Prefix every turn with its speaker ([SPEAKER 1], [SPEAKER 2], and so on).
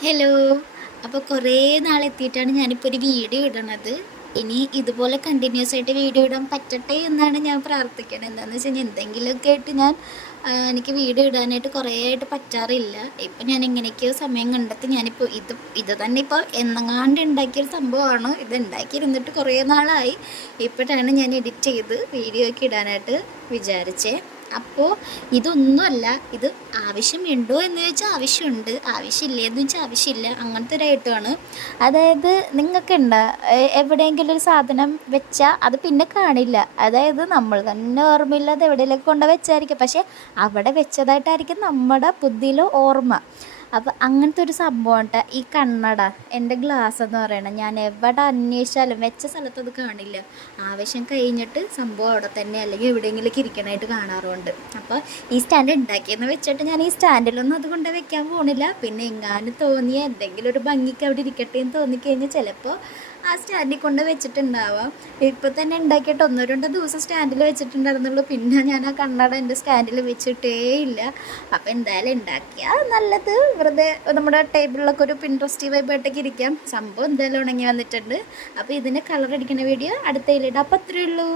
[SPEAKER 1] Hello അപ്പോൾ കുറേ നാളെത്തിയിട്ടാണ് ഞാനിപ്പോൾ ഒരു വീഡിയോ ഇടണത്. ഇനി ഇതുപോലെ കണ്ടിന്യൂസ് ആയിട്ട് വീഡിയോ ഇടാൻ പറ്റട്ടെ എന്നാണ് ഞാൻ പ്രാർത്ഥിക്കുന്നത് എന്താണെന്ന് വെച്ച് കഴിഞ്ഞാൽ എന്തെങ്കിലുമൊക്കെ ആയിട്ട് ഞാൻ എനിക്ക് വീഡിയോ ഇടാനായിട്ട് കുറേ ആയിട്ട് പറ്റാറില്ല. ഇപ്പം ഞാൻ എങ്ങനെയൊക്കെയോ സമയം കണ്ടെത്തി ഞാനിപ്പോൾ ഇത് ഇത് തന്നെ ഇപ്പോൾ എന്നങ്ങാണ്ട് ഉണ്ടാക്കിയൊരു സംഭവമാണ്. ഇത് ഉണ്ടാക്കിയിരുന്നിട്ട് കുറേ നാളായി. ഇപ്പോഴാണ് ഞാൻ എഡിറ്റ് ചെയ്ത് വീഡിയോ ഒക്കെ ഇടാനായിട്ട് വിചാരിച്ചേ. അപ്പോൾ ഇതൊന്നുമല്ല ഇത് ആവശ്യമുണ്ടോ എന്ന് ചോദിച്ചാൽ ആവശ്യമുണ്ട്. ആവശ്യമില്ലേ എന്ന് വെച്ചാൽ ആവശ്യമില്ല. അങ്ങനത്തെ ഒരു ഐറ്റമാണ് അതായത് നിങ്ങൾക്കുണ്ട്? എവിടെയെങ്കിലും ഒരു സാധനം വെച്ചാൽ അത് പിന്നെ കാണില്ല. അതായത് നമ്മൾ തന്നെ ഓർമ്മയില്ലാതെ എവിടെയെങ്കിലും കൊണ്ട് വെച്ചായിരിക്കും. പക്ഷേ അവിടെ വെച്ചതായിട്ടായിരിക്കും നമ്മുടെ ബുദ്ധിയിൽ ഓർമ്മ. അപ്പോൾ അങ്ങനത്തെ ഒരു സംഭവം ഉണ്ട്. ഈ കണ്ണട എന്റെ ഗ്ലാസ് എന്ന് പറയണത് ഞാൻ എവിടെ അന്വേഷിച്ചാലും വെച്ച സ്ഥലത്ത് അത് കാണില്ല. ആവശ്യം കഴിഞ്ഞിട്ട് സംഭവം അവിടെ തന്നെ അല്ലെങ്കിൽ എവിടെയെങ്കിലും ഇരിക്കണമായിട്ട് കാണാറുണ്ട്. അപ്പോൾ ഈ സ്റ്റാൻഡ് ഉണ്ടാക്കിയെന്ന് വെച്ചിട്ട് ഞാൻ ഈ സ്റ്റാൻഡിലൊന്നും അതുകൊണ്ട് വെക്കാൻ പോണില്ല. പിന്നെ എങ്ങാനും തോന്നിയ എന്തെങ്കിലും ഒരു ഭംഗിക്ക് അവിടെ ഇരിക്കട്ടെ എന്ന് തോന്നിക്കഴിഞ്ഞാൽ ചിലപ്പോൾ ആ സ്റ്റാൻഡിൽ കൊണ്ട് വെച്ചിട്ടുണ്ടാവാം. ഇപ്പോൾ തന്നെ ഉണ്ടാക്കിയിട്ട് ഒന്നോ രണ്ടോ ദിവസം സ്റ്റാൻഡിൽ വെച്ചിട്ടുണ്ടായിരുന്നുള്ളൂ. പിന്നെ ഞാൻ ആ കണ്ണട എന്റെ സ്റ്റാൻഡിൽ വെച്ചിട്ടേ ഇല്ല അപ്പോൾ എന്തായാലും ഉണ്ടാക്കിയാൽ നല്ലത്. വെറുതെ നമ്മുടെ ടേബിളിലൊക്കെ ഒരു പിൻട്രസ്റ്റീവ് വൈബായിട്ടൊക്കെ ഇരിക്കാം. സംഭവം എന്തായാലും ഉണങ്ങി വന്നിട്ടുണ്ട്. അപ്പോൾ ഇതിന്റെ കളർ അടിക്കുന്ന വീഡിയോ അടുത്തയിലിടാം അപ്പോൾ അത്രയേ ഉള്ളൂ.